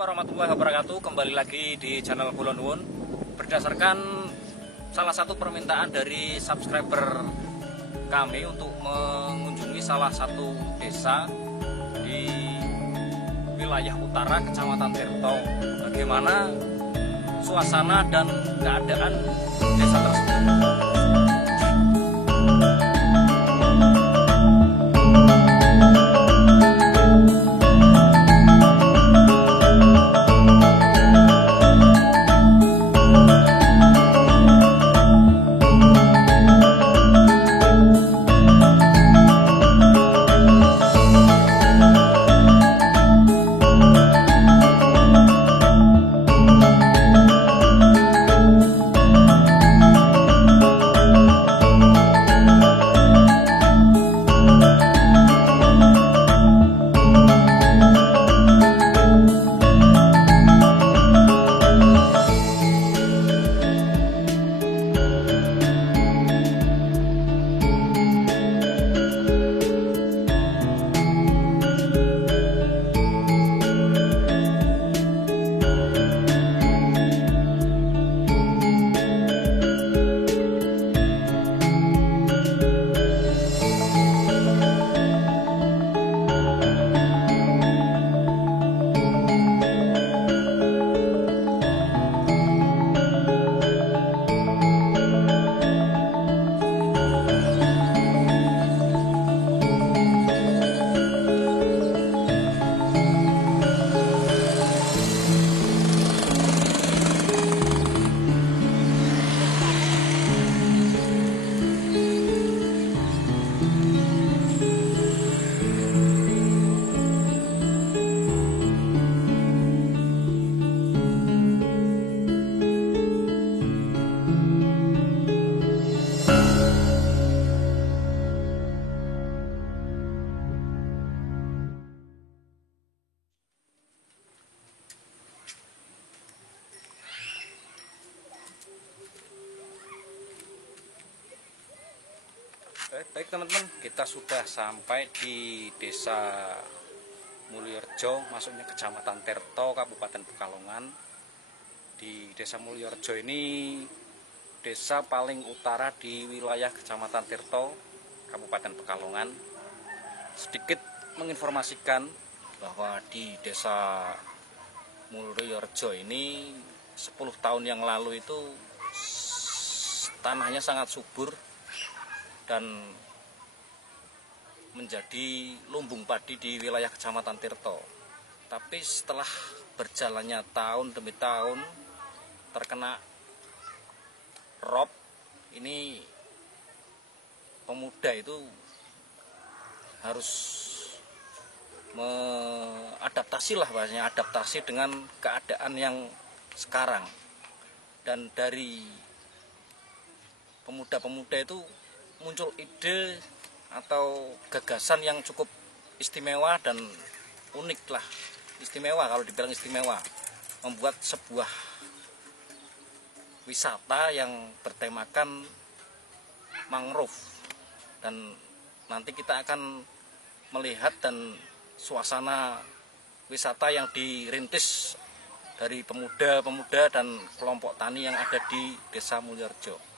warahmatullahi wabarakatuh. Kembali lagi di channel Kula Nuwun. Berdasarkan salah satu permintaan dari subscriber kami untuk mengunjungi salah satu desa di wilayah utara Kecamatan Tirto. Bagaimana suasana dan keadaan desa tersebut? Baik teman-teman, kita sudah sampai di desa Mulyorejo, masuknya Kecamatan Tirto, Kabupaten Pekalongan. Di desa Mulyorejo ini desa paling utara di wilayah Kecamatan Tirto, Kabupaten Pekalongan. Sedikit menginformasikan bahwa di desa Mulyorejo ini 10 tahun yang lalu itu tanahnya sangat subur dan menjadi lumbung padi di wilayah Kecamatan Tirto. Tapi setelah berjalannya tahun demi tahun terkena rob, ini pemuda itu harus adaptasi dengan keadaan yang sekarang. Dan dari pemuda-pemuda itu muncul ide atau gagasan yang cukup istimewa dan unik lah. Istimewa, kalau dibilang istimewa, membuat sebuah wisata yang bertemakan mangrove. Dan nanti kita akan melihat dan suasana wisata yang dirintis dari pemuda-pemuda dan kelompok tani yang ada di desa Mulyorejo.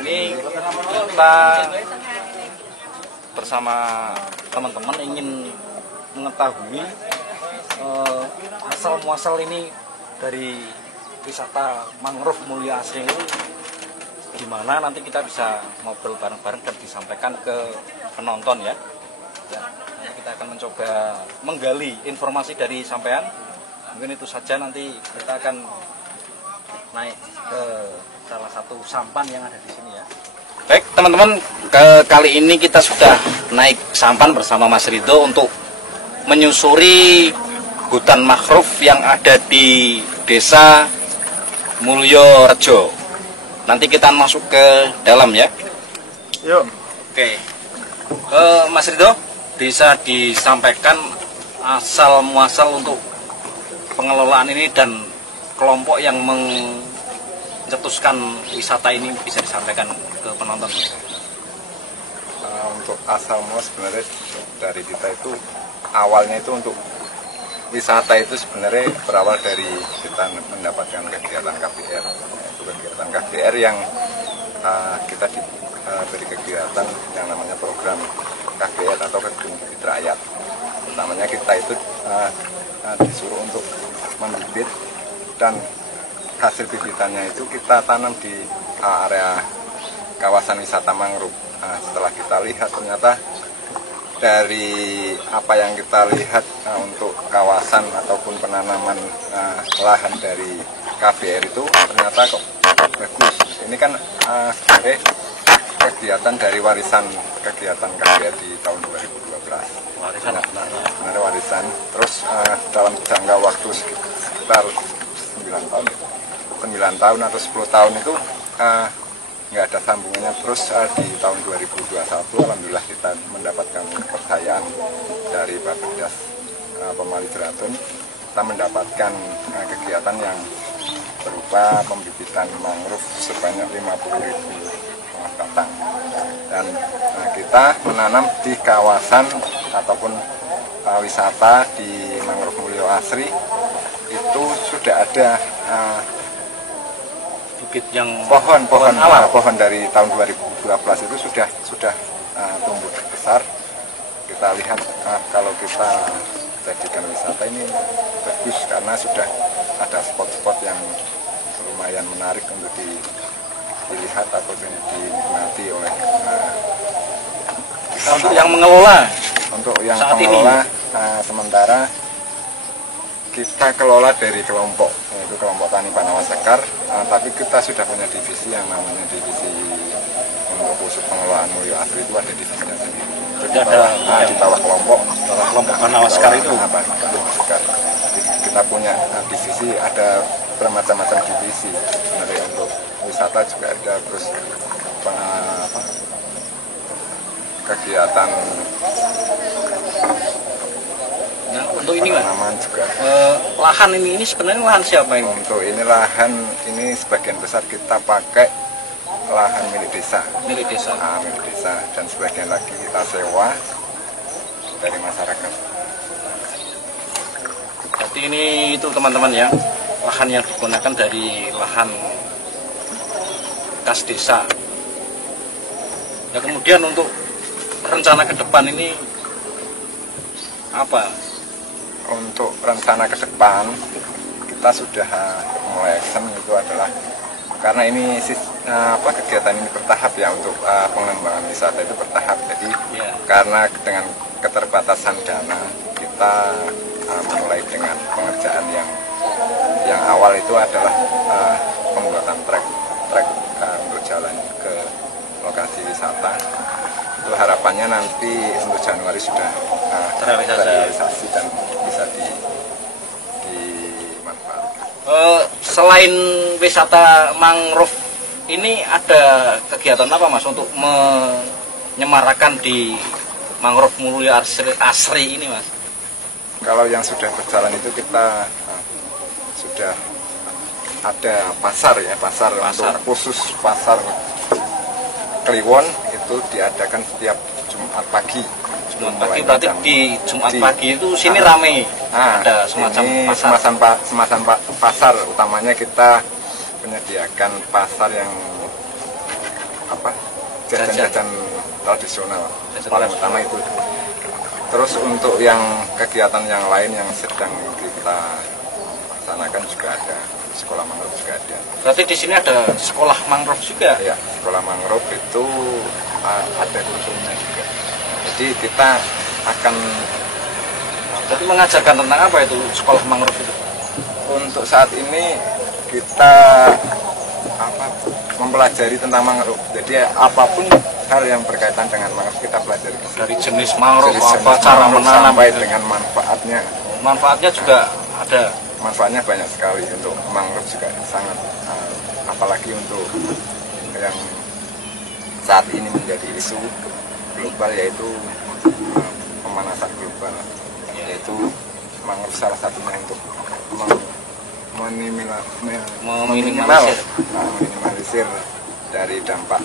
Ini kita bersama teman-teman ingin mengetahui asal muasal ini dari wisata mangrove Mulia Asri ini gimana. Nanti kita bisa ngobrol bareng-bareng dan disampaikan ke penonton ya. Nanti kita akan mencoba menggali informasi dari sampean. Mungkin itu saja, nanti kita akan naik ke salah satu sampan yang ada di sini ya. Baik teman-teman, kali ini kita sudah naik sampan bersama Mas Ridho untuk menyusuri hutan mangrove yang ada di Desa Mulyorejo. Nanti kita masuk ke dalam ya. Yuk. Oke. Mas Ridho, bisa disampaikan asal muasal untuk pengelolaan ini dan kelompok yang mencetuskan wisata ini, bisa disampaikan ke penonton? Untuk asal muasal sebenarnya dari kita itu awalnya itu untuk wisata itu sebenarnya berawal dari kita mendapatkan kegiatan KBR, yaitu kegiatan KBR yang kita diberi kegiatan yang namanya program KBR atau kebun bibit rakyat. Utamanya kita itu disuruh untuk membibit dan hasil bibitannya itu kita tanam di area kawasan wisata mangrove. Setelah kita lihat ternyata dari apa yang kita lihat untuk kawasan ataupun penanaman lahan dari KBR itu ternyata kok bagus. Ini kan sebagai kegiatan dari warisan kegiatan KBR di tahun 2012. Warisan sebenarnya warisan. Terus dalam jangka waktu sekitar 9 tahun atau 10 tahun itu nggak ada sambungannya. Terus di tahun 2021 alhamdulillah kita mendapatkan kepercayaan dari Bappedas Pemali Jeratun. Kita mendapatkan kegiatan yang berupa pembibitan mangrove sebanyak 50.000 batang, dan kita menanam di kawasan ataupun wisata di mangrove Mulyo Asri itu sudah ada bukit yang pohon dari tahun 2012 itu sudah tumbuh besar. Kita lihat kalau kita jadikan wisata ini bagus karena sudah ada spot-spot yang lumayan menarik untuk dilihat atau dinikmati oleh untuk yang mengelola. Untuk yang pengelola sementara kita kelola dari kelompok, yaitu kelompok Tani Panawa Sekar, tapi kita sudah punya divisi yang namanya divisi untuk pusat pengelolaan Mulyo Asri itu ada divisinya sendiri. Di bawah kelompok Panawa Sekar itu. Kita punya divisi, ada bermacam-macam divisi. Sebenarnya untuk wisata juga ada, terus kegiatan. Nah, untuk ini Mas, juga. Lahan ini sebenarnya lahan siapa ini? Untuk ini lahan ini sebagian besar kita pakai lahan milik desa. Milik desa. Milik desa, dan sebagian lagi kita sewa dari masyarakat. Berarti ini itu teman-teman ya, lahan yang digunakan dari lahan kas desa. Ya kemudian untuk rencana ke depan ini apa? Untuk rencana ke depan kita sudah mulai action, itu adalah karena ini kegiatan ini bertahap ya, untuk pengembangan wisata itu bertahap. Jadi karena dengan keterbatasan dana kita mulai dengan pengerjaan yang awal itu adalah pembuatan trek untuk jalan ke lokasi wisata. Itu harapannya nanti untuk Januari sudah terrealisasi dan bisa dimanfaatkan. Selain wisata mangrove ini ada kegiatan apa Mas untuk menyemarakan di mangrove Mulyo Asri ini Mas? Kalau yang sudah berjalan itu kita sudah ada pasar untuk khusus pasar Kliwon itu diadakan setiap Jumat pagi. Berarti di Jumat pagi itu sini rame. Ada semacam pasar. Pasar utamanya kita menyediakan pasar yang jajan-jajan tradisional paling utama itu. Terus untuk yang kegiatan yang lain yang sedang kita laksanakan juga ada, sekolah mangrove juga ada. Berarti di sini ada sekolah mangrove juga? Ya, sekolah mangrove itu ada kurikulumnya juga. Jadi kita akan mengajarkan tentang apa itu sekolah mangrove itu? Untuk saat ini kita mempelajari tentang mangrove. Jadi apapun hal yang berkaitan dengan mangrove kita pelajari. Dari jenis mangrove, cara menanam sampai dengan manfaatnya. Manfaatnya juga ada. Manfaatnya banyak sekali untuk mangrove juga sangat, apalagi untuk yang saat ini menjadi isu global, yaitu pemanasan global, yaitu mangrove salah satunya untuk meminimalisir dari dampak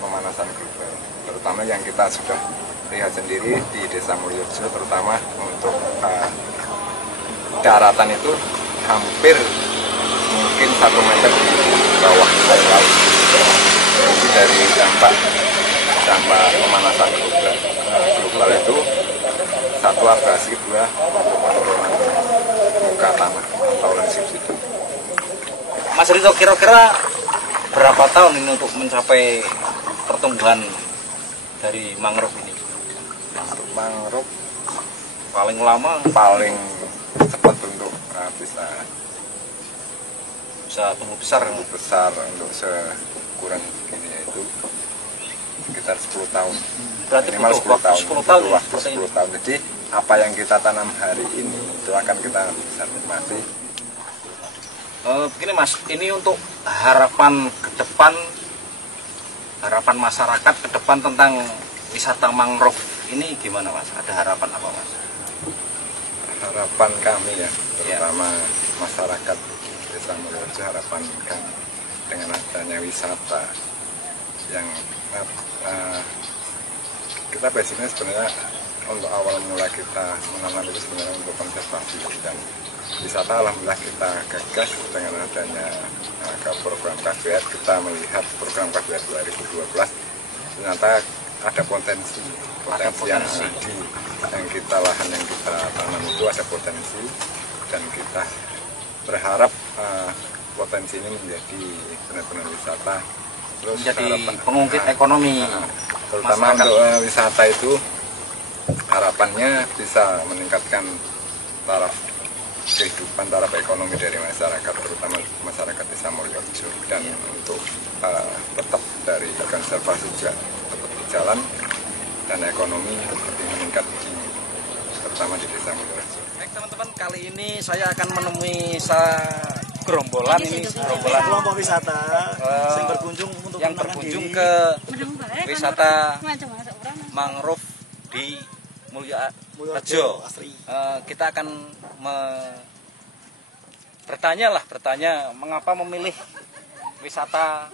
pemanasan global, terutama yang kita sudah lihat sendiri di Desa Mulyorejo, terutama untuk daratan itu hampir mungkin 1 meter di bawah air laut. Jadi dari dampak pemanasan global itu, 1 abrasi, 2 penurunan muka tanah atau landscape itu. Mas Rito, kira-kira berapa tahun ini untuk mencapai pertumbuhan dari mangrove ini? Mangrove Paling lama paling cepat untuk bisa tumbuh besar. Untuk seukuran gini, yaitu sekitar 10 tahun. Berarti minimal butuh waktu 10 tahun. Waktu 10 tahun. Jadi apa yang kita tanam hari ini itu akan kita bisa nikmati. Begini Mas, ini untuk harapan ke depan, harapan masyarakat ke depan tentang wisata mangrove ini gimana Mas? Ada harapan apa Mas? Harapan kami ya, terutama masyarakat Desa Mulyorejo, harapan kami dengan adanya wisata yang kita basicnya sebenarnya untuk awal mula kita menanam itu sebenarnya untuk konservasi, dan wisata alhamdulillah kita gagas dengan adanya program KBR. Kita melihat program KBR 2012 ternyata ada potensi yang lahan yang kita tanam itu ada potensi, dan kita berharap potensi ini menjadi benar-benar wisata, terus menjadi pengungkit ekonomi, terutama untuk wisata itu harapannya bisa meningkatkan taraf kehidupan, taraf ekonomi dari masyarakat, terutama masyarakat Desa Mulyorejo, dan untuk tetap dari konservasi juga tetap berjalan dan ekonomi lebih meningkat terutama di Desa Mulyorejo. Baik teman-teman, kali ini saya akan menemui gerombolan kelompok wisata yang berkunjung ke wisata mangrove di Mulyorejo. Kita akan bertanya mengapa memilih wisata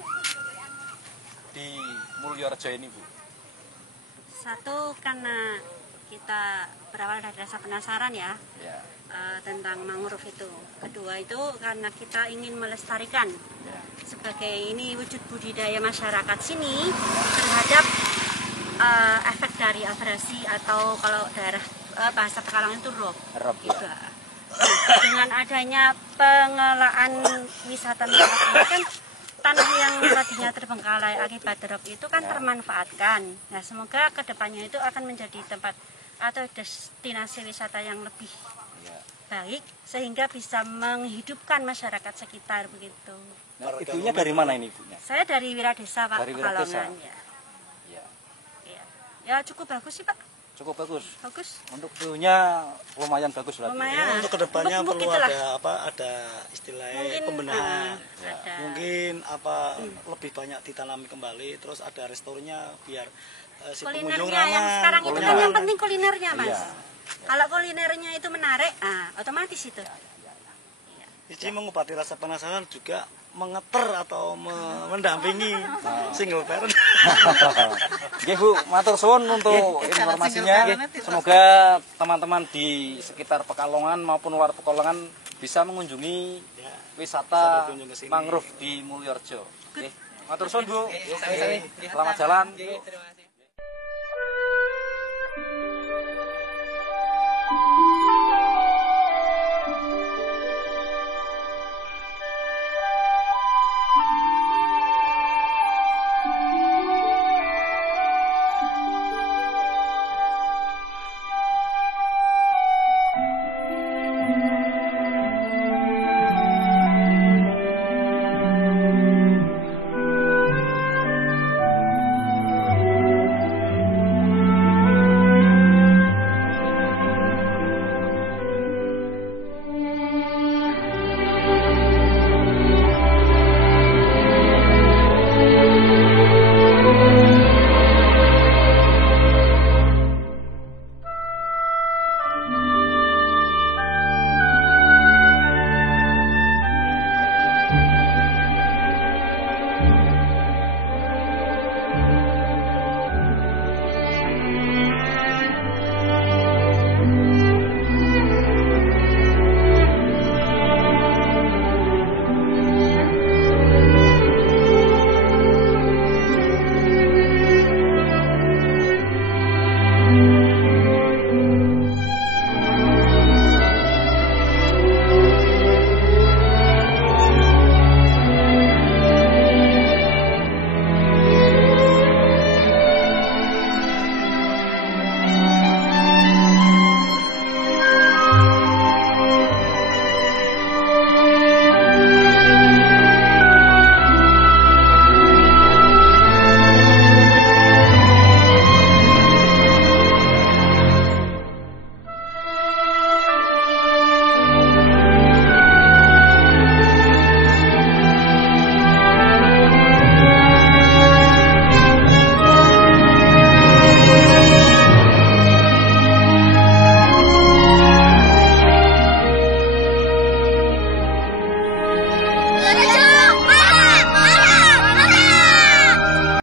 di Mulyorejo ini, Bu? Satu, karena kita berawal dari rasa penasaran ya. Tentang mangrove itu. Kedua itu karena kita ingin melestarikan sebagai ini wujud budidaya masyarakat sini terhadap efek dari abrasi, atau kalau daerah bahasa Pekalongan itu rob juga. Dengan adanya pengelolaan wisata mangrove ini kan tanah yang tadinya terbengkalai akibat rob itu kan termanfaatkan. Nah, semoga kedepannya itu akan menjadi tempat atau destinasi wisata yang lebih baik, sehingga bisa menghidupkan masyarakat sekitar begitu. Nah, ibunya dari mana ini, ibunya? Saya dari Wiradesa, Pak, dari Wiradesa. Pekalongan ya. Ya cukup bagus sih, Pak. Cukup bagus. Bagus. Untuk view-nya lumayan bagus berarti. Lumayan. Untuk kedepannya Buk-buk perlu itulah. ada istilahnya pembenahan. Ada. Mungkin lebih banyak ditanami kembali, terus ada restornya biar si pengunjung Kulinernya yang ramah. sekarang itu kan yang penting kulinernya, Mas. Iya. Kalau kulinernya itu menarik, otomatis itu. Jadi mengobati rasa penasaran, juga mengeter atau mendampingi single parent. Oke Bu, matur suwun untuk informasinya. Semoga teman-teman di sekitar Pekalongan maupun luar Pekalongan bisa mengunjungi wisata mangrove di Mulyorejo. Oke. Matur suwun Bu. Selamat jalan.